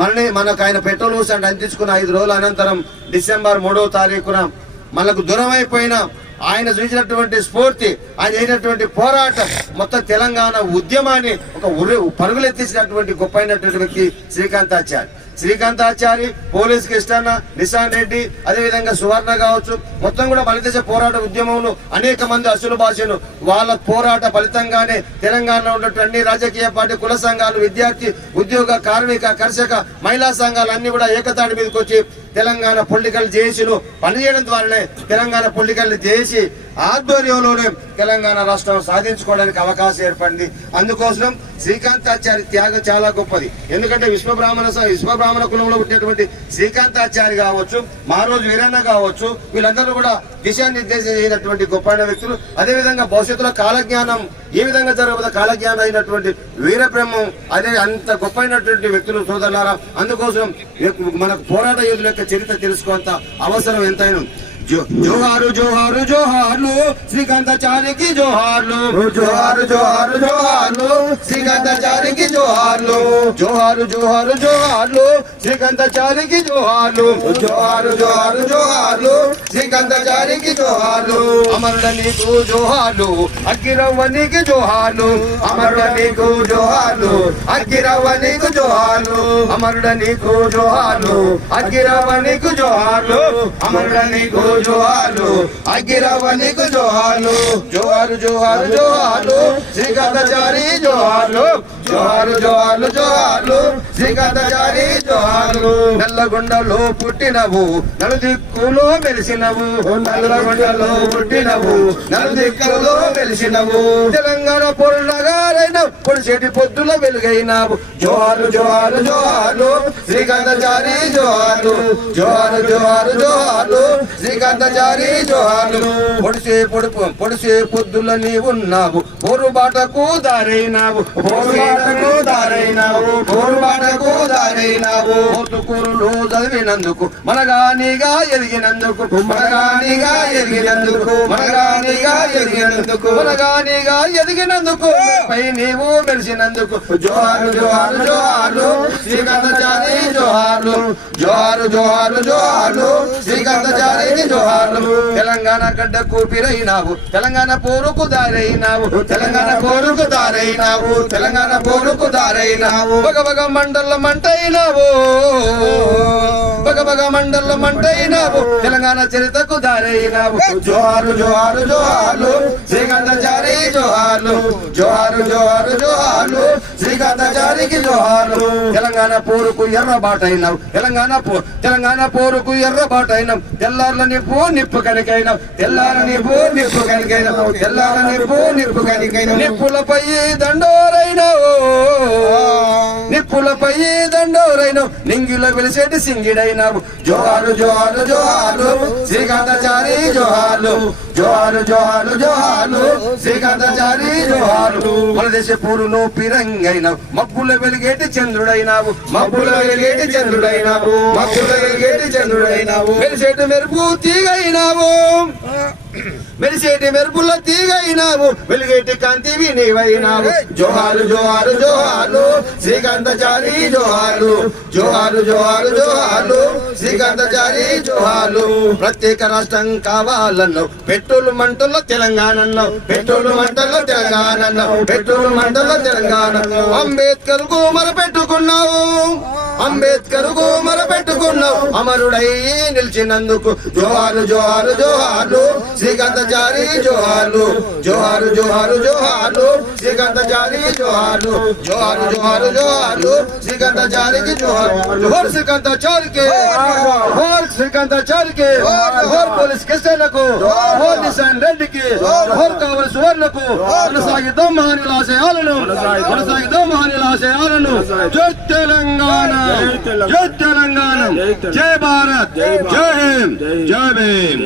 మనకు ఆయన పెట్రోల్ ఊసంటే అందించుకున్న 5 రోజుల అనంతరం డిసెంబర్ 3వ తారీఖున మనకు దూరమైపోయిన ఆయన చూసినటువంటి స్ఫూర్తి, ఆయన చేసినటువంటి పోరాటం, మొత్తం తెలంగాణ ఉద్యమాన్ని ఒక పరుగులెత్తించినటువంటి గొప్ప అయినటువంటి వ్యక్తి శ్రీకాంతాచారి, పోలీస్ కృష్ణన్న, నిశాన్ రెడ్డి, అదేవిధంగా సువర్ణ కావచ్చు, మొత్తం కూడా మలిదేశ పోరాట ఉద్యమంలో అనేక మంది అసలు భాషలు వాళ్ళ పోరాట ఫలితంగానే తెలంగాణలో ఉన్నటువంటి అన్ని రాజకీయ పార్టీ, కుల సంఘాలు, విద్యార్థి, ఉద్యోగ, కార్మిక, కర్షక, మహిళా సంఘాలు అన్ని కూడా ఏకతాటి మీదకి వచ్చి తెలంగాణ పొలిటికల్ జేఏసీలో పనిచేయడం ద్వారానే తెలంగాణ పొలిటికల్ జేఏసీ ఆధ్వర్యంలోనే తెలంగాణ రాష్ట్రం సాధించుకోవడానికి అవకాశం ఏర్పడింది. అందుకోసం శ్రీకాంతాచారి త్యాగం చాలా గొప్పది. ఎందుకంటే విశ్వబ్రాహ్మణ కులంలో ఉండేటువంటి శ్రీకాంతాచారి కావచ్చు, మారోజు వీరన్న కావచ్చు, వీళ్ళందరూ కూడా దిశానిర్దేశం అయినటువంటి గొప్ప వ్యక్తులు. అదేవిధంగా భవిష్యత్తులో కాలజ్ఞానం ఏ విధంగా జరగబోదా కాలజ్ఞానం అయినటువంటి వీరబ్రహ్మం అదే అంత గొప్ప అయినటువంటి వ్యక్తులు సోదరులారా. అందుకోసం మనకు పోరాట యోధుల యొక్క చరిత్ర తెలుసుకోంత అవసరం ఎంతైనా. జోహారు జోహారు జోహార్లు శ్రీకాంతాచారికి జోహార్లు, జోహారు జోహారు జోహార్లు శ్రీకాంతాచారికి జోహార్లు, జోహారు జోహారు జోహార్లు శ్రీకాంతాచారికి జోహార్లు, జోహారు జోహారు జోహార్లు శ్రీకాంతాచారికి జోహార్లు. అమరుడ నీకు జోహార్లు, అగ్గిరవ్వ నీకు జోహార్లు, అమరుడ నీకు జోహార్లు, అగ్గిరవ్వ నీకు జోహార్లు, అమరుడ నీకు జోహార్లు, అగ్గిరవ్వ నీకు జోహార్లు, అమరుడ నీకు జోహార్లు, అగ్గిరవ్వ నీకు జోహార్లు. జోహారు జోహారు జోహార్లు శ్రీకాంతాచారి జోహార్లు, జోహారు జోహార్లు జోహార్లు శ్రీకాంతాచారి జోహార్లు. నల్లగొండలో పుట్టినవు నలుదిక్కులో మెలిసినవు, నల్లగొండలో పుట్టినవు నలుదిక్కులో మెలిసినవు, తెలంగాణ పొరులగారైనవు పొడిసేటి పొద్దుల వెలుగైనావు. జోహారు జోహారు జోహార్లు శ్రీకాంతాచారి జోహార్లు, జోహారు జోహారు జోహార్లు శ్రీకాంతాచారి జోహార్లు. పొడిసే పొద్దుల నీవున్నావు, పోరుబాటకు దారైనావు, పోరుబాటకు దారైనావు, పోరుబాటకు దారైనావు. పోతుకూరులో చదివినందుకు మనగానిగా ఎదిగినందుకు, మనగానిగా ఎదిగినందుకు, మనగానిగా ఎదిగినందుకు, మనగానిగా ఎదిగినందుకు పై నీవు మెరిసినందుకు. జోహారు జోహారు జోహార్లు శ్రీకాంతాచారి జోహార్లు, జోహారు జోహారు జోహార్లు శ్రీకాంతాచారి జోహార్లు. తెలంగాణ గడ్డ కూపిరైనావు, తెలంగాణ పోరుకు దారైనావు, తెలంగాణ పోరుకు దారైనావు, తెలంగాణ పోరుకు దారైనావు. బగబగ మండల మంటైనావు, బగబగ మండల మంటైనావు, తెలంగాణ చరితకు దారైనావు. జోహారు జోహారు జోహార్లు శ్రీకాంతాచారి జోహార్లు, జోహారు జోహారు జోహార్లు శ్రీకాంతాచారికి జోహార్లు. తెలంగాణ పోరుకు ఎర్రబాటైనావు, తెలంగాణ పోరుకు ఎర్రబాటైనావు, తెల్లార్ల నిప్పు కనికైనావు, తెల్లార నిప్పు కనికైనావు, తెల్లార నిప్పు కనికైనావు. నిప్పులపై దండోరైనావు, నిప్పులపై దండోరైనావు, నింగిలో వెలిసేటి సింగిడైనావు. జోహారు జోహారు జోహార్లు శ్రీకాంతాచారి జోహార్లు, జోహారు జోహారు జోహార్లు శ్రీకాంతాచారి జోహార్లు. మన దేశ పూరులో పిరంగైనావు, మబ్బుల వెలిగేటి చంద్రుడైనావు, మబ్బుల వెలిగేటి చంద్రుడైనావు, మబ్బుల వెలిగేటి చంద్రుడైనావు. వెలిసేటి మెరుపు తీగైనావు, మెరిసేటి మెరుపుల తీగైనావు, వెలిగేటి కాంతివి నీవైనావు. జోహారు జోహారు జోహార్లు శ్రీకాంతాచారి జోహార్లు, జోహారు జోహారు జోహార్లు శ్రీకాంతాచారి జోహార్లు. ప్రత్యేక రాష్ట్రం కావాలన్నావు, పెట్రోల్ మంటల్లో తెలంగాణన్నావు, పెట్రోల్ మంటల్లో తెలంగాణన్నావు, పెట్రోల్ మంటల్లో తెలంగాణ. అంబేద్కర్ కు మొరపెట్టుకున్నావు, అంబేద్కర్ కు మొరపెట్టుకున్నావు, అమరుడై నిలిచినందుకు. జోహారు జోహారు జోహార్లు శ్రీకాంతాచారి జోహార్లు, జోహారు జోహారు జోహార్లు శ్రీకాంతాచారి జోహార్లు, జోహారు జోహారు జోహార్లు శ్రీకాంతాచారికి జోహార్లు. జోహార్ శ్రీకాంతాచారికి, జోహార్ శ్రీకాంతాచారికి, జోహార్ పోలీస్ కృష్ణన్నకు, జోహార్ నిశాన్ రెడ్డికి, జోహార్ కావలి సువర్ణకు. కొనసాగిద్దాం మహనీయుల ఆశయాలను, కొనసాగిద్దాం మహనీయుల ఆశయాలను. జై తెలంగాణ, జై తెలంగాణ, జై భారత్, జై హింద్, జై భీమ్.